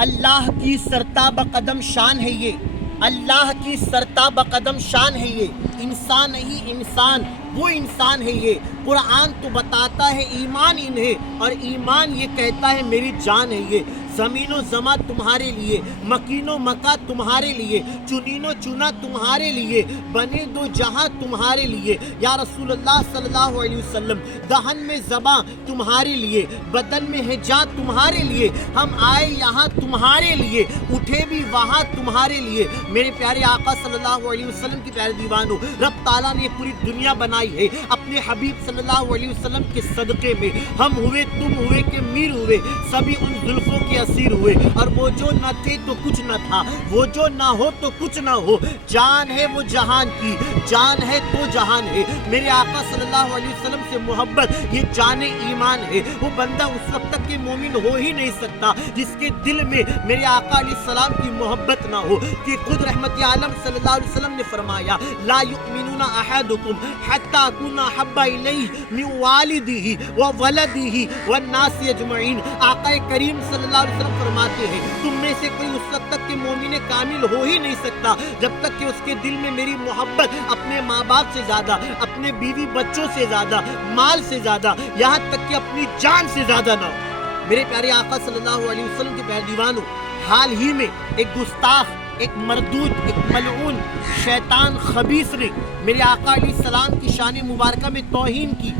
اللہ کی سرتاب قدم شان ہے یہ، اللہ کی سرتاب قدم شان ہے یہ، انسان نہیں انسان، وہ انسان ہے یہ۔ قرآن تو بتاتا ہے ایمان انہیں، اور ایمان یہ کہتا ہے میری جان ہے یہ۔ زمین و زماں تمہارے لیے، مکین و مکا تمہارے لیے، چنین و چنا تمہارے لیے، بنے دو جہاں تمہارے لیے۔ یا رسول اللہ صلی اللہ علیہ وسلم، دہن میں زباں تمہارے لیے، بدن میں ہے جاں تمہارے لیے، ہم آئے یہاں تمہارے لیے، اٹھے بھی وہاں تمہارے لیے۔ میرے پیارے آقا صلی اللہ علیہ وسلم کی پیارے دیوانوں، رب تعالیٰ نے پوری دنیا بنائی ہے اپنے حبیب صلی اللہ علیہ وسلم کے صدقے میں۔ ہم ہوئے، تم ہوئے کہ میر ہوئے، سبھی ان زلفوں کے اسیر ہوئے، اور وہ جو نہ تھے تو کچھ نہ تھا، وہ جو نہ ہو تو کچھ نہ ہو۔ جان ہے وہ جہان کی، جان ہے تو جہان ہے۔ میرے آقا صلی اللہ علیہ وسلم سے محبت یہ جان ایمان ہے۔ وہ بندہ اس وقت تک کہ مومن ہو ہی نہیں سکتا جس کے دل میں میرے آقا علیہ السلام کی محبت نہ ہو، کہ خود رحمت عالم صلی اللہ علیہ وسلم نے فرمایا لا یؤمنون احدکم حتی اکون احب الیہ من والدہ وولدہ والناس اجمعین۔ آقا کریم صلی اللہ علیہ وسلم فرماتے ہیں تم میں سے کوئی اس وقت تک کہ مومن کامل ہو ہی نہیں سکتا جب تک کہ اس کے دل میں میری محبت اپنے ماں باپ سے زیادہ، اپنے بیوی بچوں سے زیادہ، مال سے زیادہ، یہاں تک کہ اپنی جان سے زیادہ نہ ہو۔ میرے پیارے آقا صلی اللہ علیہ وسلم کے پیارے دیوانوں، حال ہی میں ایک گستاخ، ایک مردود، ایک ملعون شیطان خبیث نے میرے آقا علیہ السلام کی شان مبارکہ میں توہین کی۔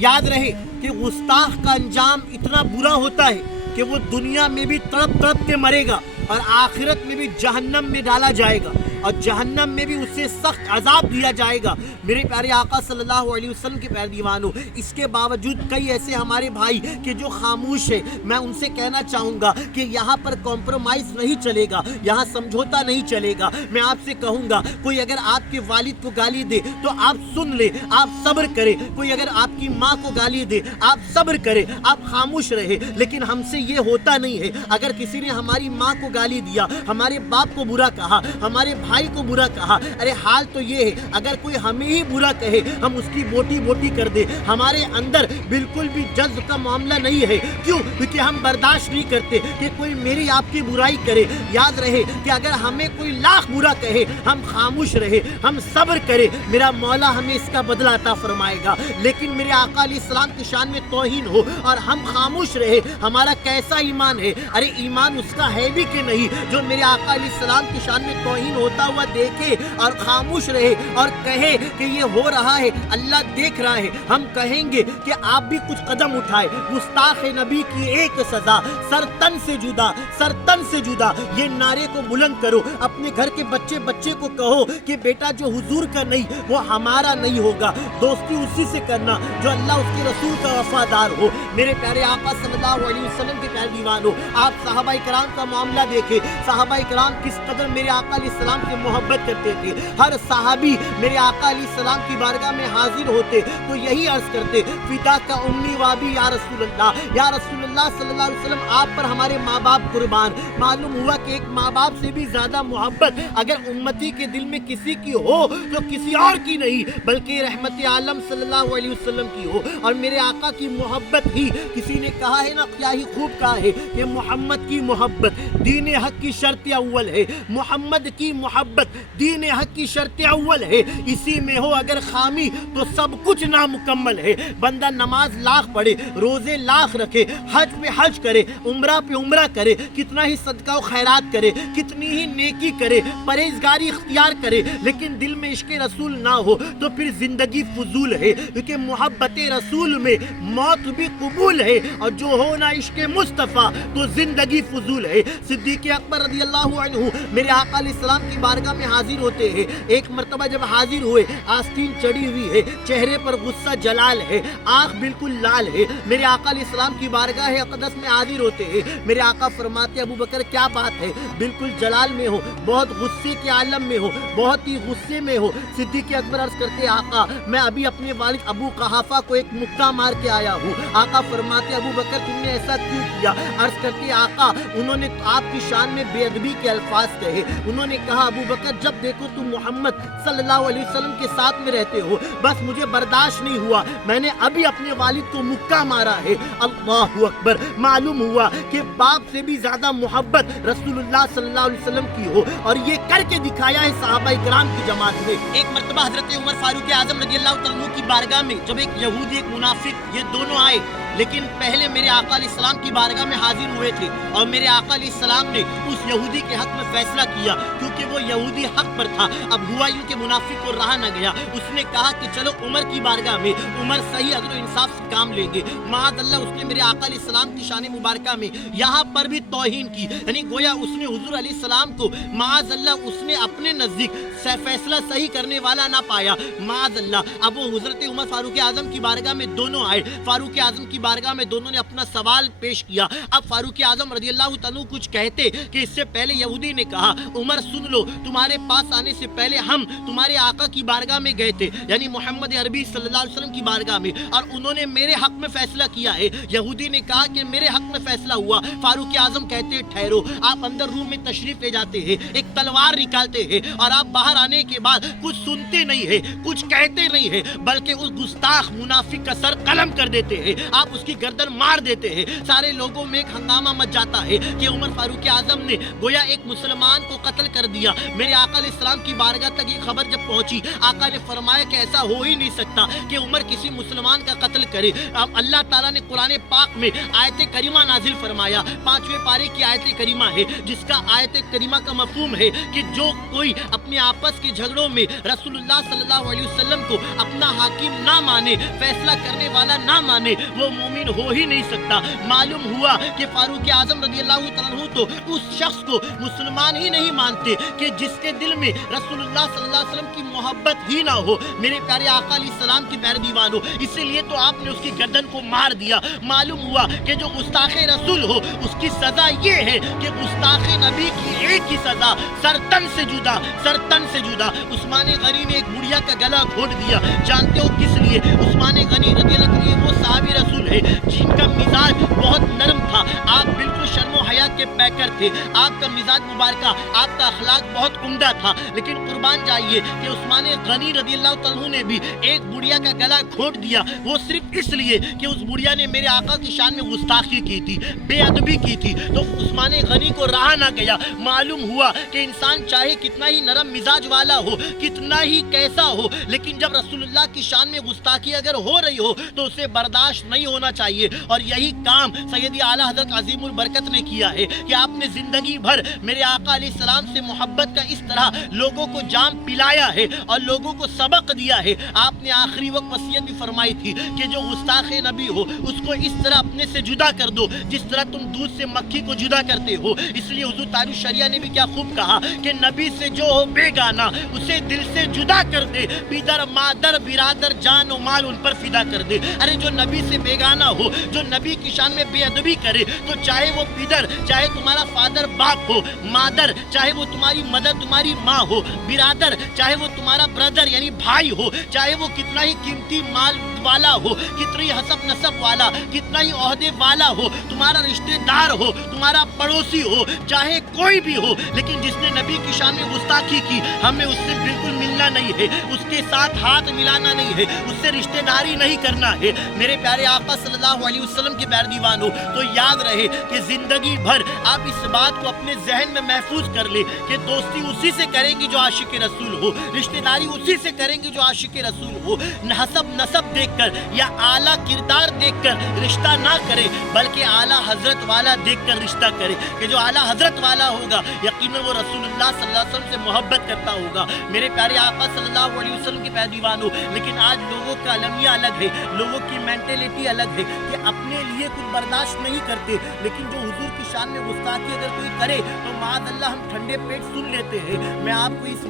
یاد رہے کہ گستاخ کا انجام اتنا برا ہوتا ہے کہ وہ دنیا میں بھی تڑپ تڑپ کے مرے گا، اور آخرت میں بھی جہنم میں ڈالا جائے گا، اور جہنم میں بھی اسے سخت عذاب دیا جائے گا۔ میرے پیارے آقا صلی اللہ علیہ وسلم کے پیارے دیوانوں، اس کے باوجود کئی ایسے ہمارے بھائی کہ جو خاموش ہیں، میں ان سے کہنا چاہوں گا کہ یہاں پر کمپرومائز نہیں چلے گا، یہاں سمجھوتا نہیں چلے گا۔ میں آپ سے کہوں گا کوئی اگر آپ کے والد کو گالی دے تو آپ سن لے، آپ صبر کرے۔ کوئی اگر آپ کی ماں کو گالی دے آپ صبر کرے، آپ خاموش رہے۔ لیکن ہم سے یہ ہوتا نہیں ہے۔ اگر کسی نے ہماری ماں کو گالی دیا، ہمارے باپ کو برا کہا، ہمارے بھائی کو برا کہا، ارے حال تو یہ ہے اگر کوئی ہمیں ہی برا کہے ہم اس کی بوٹی بوٹی کر دے، ہمارے اندر بالکل بھی جذب کا معاملہ نہیں ہے۔ کیوں؟ کیونکہ ہم برداشت نہیں کرتے کہ کوئی میری آپ کی برائی کرے۔ یاد رہے کہ اگر ہمیں کوئی لاکھ برا کہے ہم خاموش رہے، ہم صبر کرے، میرا مولا ہمیں اس کا بدلہ عطا فرمائے گا۔ لیکن میرے آقا علیہ السلام کی شان میں توہین ہو اور ہم خاموش رہے، ہمارا کیسا ایمان ہے؟ ارے ایمان اس کا ہے بھی کہ نہیں جو میرے آقا علیہ السلام کی شان میں توہین ہوتا ہوا دیکھے اور خاموش رہے اور کہے کہ یہ ہو رہا ہے، اللہ دیکھ رہا ہے۔ ہم کہیں گے کہ آپ بھی کچھ قدم اٹھائے۔ گستاخ نبی کی ایک سزا، سر تن سے جدا، سر تن سے جدا، یہ نعرے کو بلند کرو۔ اپنے گھر کے بچے کو کہو کہ بیٹا جو حضور کا نہیں وہ ہمارا نہیں ہوگا۔ دوستی اسی سے کرنا جو اللہ اس کے رسول کا وفادار ہو۔ میرے پیارے آقا صلی اللہ علیہ وسلم کے پیارے دیوانوں، آپ صحابہ کرام کا معاملہ دیکھیں، صحابہ کرام کس قدر میرے آقا علیہ السلام سے محبت کرتے تھے۔ ہر صحابی میرے آقا علیہ السلام کی بارگاہ میں حاضر ہوتے تو یہی عرض کرتے فدا کا امی وابی یا رسول اللہ، یا رسول اللہ صلی اللہ علیہ وسلم آپ پر ہمارے ماں باپ قربان۔ معلوم ہوا کہ ایک ماں باپ سے بھی زیادہ محبت اگر امتی کے دل میں کسی کی ہو تو کسی اور کی نہیں بلکہ رحمت عالم صلی اللہ علیہ وسلم کی ہو۔ اور میرے آقا کی محبت ہی، کسی نے کہا ہے نا، کیا ہی خوب کہا ہے کہ محمد کی محبت دین حق کی شرط اول ہے، محمد کی محبت دین حق کی شرط اول ہے، اسی میں ہو اگر خامی تو سب کچھ نامکمل ہے۔ بندہ نماز لاکھ پڑھے، روزے لاکھ رکھے، حج پہ حج کرے، عمرہ پہ عمرہ کرے، کتنا ہی صدقہ و خیرات کرے، کتنی ہی نیکی کرے، پرہیزگاری اختیار کرے، لیکن دل میں عشق رسول نہ ہو تو پھر زندگی فضول ہے، کیونکہ محبت رسول میں موت بھی قبول ہے، اور جو ہو نہ عشق مصطفیٰ تو زندگی فضول ہے۔ صدیق اکبر رضی اللہ عنہ میرے آقا علیہ السلام کی بارگاہ میں حاضر ہوتے ہیں۔ ایک مرتبہ جب حاضر ہوئے، آستین چڑھی ہوئی ہے، چہرے پر غصہ جلال ہے، آنکھ بالکل لال ہے، میرے آقا علیہ السلام کی بارگاہ اقدس میں حاضر ہوتے ہیں۔ میرے آقا فرماتے ابو بکر کیا بات ہے، بالکل جلال میں ہو، بہت غصے کے عالم میں ہو، بہت ہی غصے میں ہو۔ صدیق اکبر عرض کرتے آقا میں ابھی اپنے والد ابو قحافہ کو ایک مکہ مار کے آیا ہوں۔ آقا فرماتے ابو بکر تم نے ایسا کیوں کیا؟ عرض کرتے آقا انہوں نے آپ کی شان میں بے ادبی کے الفاظ کہے، انہوں نے کہا ابو بکر جب دیکھو تم محمد صلی اللہ علیہ وسلم کے ساتھ میں رہتے ہو، بس مجھے برداشت نہیں ہوا، میں نے ابھی اپنے والد کو مکہ مارا ہے۔ اللہ اکبر۔ اکبر، معلوم ہوا کہ باپ سے بھی زیادہ محبت رسول اللہ صلی اللہ علیہ وسلم کی ہو، اور یہ کر کے دکھایا ہے صحابہ کرام کی جماعت نے۔ ایک مرتبہ حضرت عمر فاروق اعظم رضی اللہ تعالیٰ عنہ کی بارگاہ میں جب ایک یہودی ایک منافق یہ دونوں آئے، لیکن پہلے میرے آقا علیہ السلام کی بارگاہ میں حاضر ہوئے تھے، اور میرے آقا علیہ السلام نے اس یہودی کے حق میں فیصلہ کیا، کیونکہ وہ یہودی حق پر تھا۔ اب ہوا یوں کہ منافق کو رہا نہ گیا، اس نے کہا کہ چلو عمر کی بارگاہ میں، عمر صحیح عدل و انصاف سے کام لیں گے۔ معاذ اللہ اس نے میرے آقا علیہ السلام کی شان مبارکہ میں یہاں پر بھی توہین کی، یعنی گویا اس نے حضور علیہ السلام کو معاذ اللہ اس نے اپنے نزدیک فیصلہ صحیح کرنے والا نہ پایا، معاذ اللہ۔ اب وہ حضرت عمر فاروق اعظم کی بارگاہ میں دونوں آئے، فاروق اعظم کی بارگاہ میں دونوں نے اپنا سوال پیش کیا۔ اب فاروق اعظم رضی اللہ تعالیٰ کچھ کہتے کہ اس سے پہلے یہودی نے کہا عمر سن لو، تمہارے پاس آنے سے پہلے ہم تمہارے آقا کی بارگاہ میں گئے تھے، یعنی محمد عربی صلی اللہ علیہ وسلم کی بارگاہ میں، اور انہوں نے میرے حق میں فیصلہ کیا ہے۔ یہودی نے کہا کہ میرے حق میں فیصلہ ہوا۔ فاروق اعظم کہتے ٹھہرو، آپ اندر روم میں تشریف لے جاتے ہیں، ایک تلوار نکالتے ہیں، اور آپ باہر آنے کے بعد کچھ سنتے نہیں ہیں، کچھ کہتے نہیں ہیں، بلکہ اس گستاخ منافق کا سر قلم کر دیتے ہیں، آپ اس کی گردن مار دیتے ہیں۔ سارے لوگوں میں ایک ہنگامہ مچ جاتا ہے کہ عمر فاروق اعظم نے گویا ایک مسلمان کو قتل کر دیا۔ میرے آقا علیہ السلام کی بارگاہ تک یہ خبر جب پہنچی، آقا نے فرمایا کہ ایسا ہو ہی نہیں سکتا کہ عمر کسی مسلمان کا قتل کرے۔ اب اللہ تعالیٰ نے قرآن پاک میں آیت کریمہ نازل فرمایا، 5ویں پارے کی آیت کریمہ ہے، جس کا آیت کریمہ کا مفہوم ہے کہ جو کوئی اپنے آپس کے جھگڑوں میں رسول اللہ صلی اللہ علیہ وسلم کو اپنا حاکم نہ مانے، فیصلہ کرنے والا نہ مانے، وہ مومن ہو ہی نہیں سکتا۔ معلوم ہوا کہ فاروق اعظم رضی اللہ تعالیٰ عنہ تو اس شخص کو مسلمان ہی نہیں مانتے کہ جس کے دل میں رسول اللہ صلی اللہ علیہ وسلم کی محبت ہی نہ ہو۔ میرے پیارے آقا علیہ السلام کی پیارے دیوانوں، اسی لیے تو آپ نے اس کی گردن کو مار دیا۔ معلوم ہوا کہ جو گستاخ رسول ہو اس کی سزا یہ ہے کہ گستاخ نبی کی ایک ہی سزا، سرتن سے جدا، سرتن سے جدا۔ عثمان غنی نے ایک بڑھیا کا گلا گھونٹ دیا، جانتے ہو کس لیے؟ عثمان غنی رضی اللہ عنہ وہ صحابی رسول ہے جن کا مزاج بہت نرم تھا، آپ بالکل شرم و حیا کے پیکر تھے، آپ کا مزاج مبارکہ، آپ کا اخلاق بہت عمدہ تھا، لیکن قربان جائیے کہ عثمان غنی رضی اللہ تعالیٰ نے بھی ایک بڑھیا کا گلا گھونٹ دیا، وہ صرف اس لیے کہ اس بڑھیا نے میرے آقا کی شان میں گستاخی کی تھی، بے ادبی کی تھی، تو عثمان غنی کو رہا نہ گیا۔ معلوم ہوا کہ انسان چاہے کتنا ہی نرم مزاج والا ہو، کتنا ہی کیسا ہو، لیکن جب رسول اللہ کی شان میں گستاخی اگر ہو رہی ہو تو اسے برداشت نہیں ہونا چاہیے۔ اور یہی کام سیدی اعلیٰ حضرت عظیم البرکت نے کیا ہے کہ آپ نے زندگی بھر میرے آقا علیہ السلام سے محبت کا اس طرح لوگوں کو جام پلایا ہے اور لوگوں کو سبق دیا ہے۔ آپ نے آخری وقت وصیت بھی فرمائی تھی کہ جو گستاخ نبی ہو اس کو اس طرح اپنے سے جدا کر دو جس طرح تم دودھ سے مکھی کو جدا کرتے ہو۔ اس لیے حضور تاج الشریعہ نے بھی کیا خوب کہا کہ نبی سے جو ہو بے گانا اسے دل سے جدا کر دے، پیدر مادر برادر جان و مال ان پر فدا کر دے۔ ارے جو نبی سے بیگانہ ہو، جو نبی کی شان میں بے ادبی کرے، تو چاہے وہ پیدر، چاہے تمہارا فادر باپ ہو، مادر چاہے وہ تمہاری مدر تمہاری ماں ہو، برادر چاہے وہ تمہارا بردر یعنی بھائی ہو، چاہے وہ کتنا ہی قیمتی مال والا ہو، کتنی حسب نسب والا، کتنا ہی عہدے والا ہو، تمہارا رشتہ دار ہو، تمہارا پڑوسی ہو، چاہے کوئی بھی ہو، لیکن جس نے نبی کی شان میں گستاخی کی ہمیں اس سے بالکل ملنا نہیں ہے، اس کے ساتھ ہاتھ ملانا نہیں ہے، اس سے رشتہ داری نہیں کرنا ہے۔ میرے پیارے آقا صلی اللہ علیہ وسلم کے پیارے دیوانوں، تو یاد رہے کہ زندگی بھر آپ اس بات کو اپنے ذہن میں محفوظ کر لیں کہ دوستی اسی سے کریں گی جو عاشق رسول ہو، رشتہ داری اسی سے کریں گی جو عاشق رسول ہو۔ حسب نسب دیکھ کر یا اعلیٰ کردار دیکھ کر رشتہ نہ کرے، بلکہ اعلیٰ حضرت والا دیکھ کر رشتہ کرے کہ جو اعلیٰ حضرت والا ہوگا یقیناً وہ رسول اللہ صلی اللہ علیہ وسلم سے محبت کرتا ہوگا۔ میرے پیارے آقا صلی اللہ علیہ وسلم کے پیارے دیوانوں، لیکن آج لوگوں کا المیہ الگ ہے، لوگوں کی مینٹلٹی الگ ہے کہ اپنے لیے کچھ برداشت نہیں کرتے، لیکن جو حضور کی شان میں گستاخی اگر کوئی کرے تو معاذ اللہ ہم ٹھنڈے پیٹ سن لیتے ہیں۔ میں آپ کو اس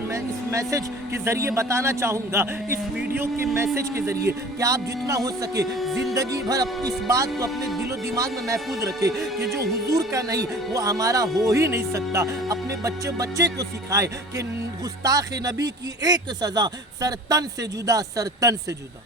میسج کے ذریعے بتانا چاہوں گا، اس ویڈیو کے میسج کے ذریعے، کہ آپ جتنا ہو سکے زندگی بھر اس بات کو اپنے دل و دماغ میں محفوظ رکھے کہ جو حضور کا نہیں وہ ہمارا ہو ہی نہیں سکتا۔ اپنے بچے کو سکھائے کہ گستاخ نبی کی ایک سزا، سر تن سے جدا، سر تن سے جدا۔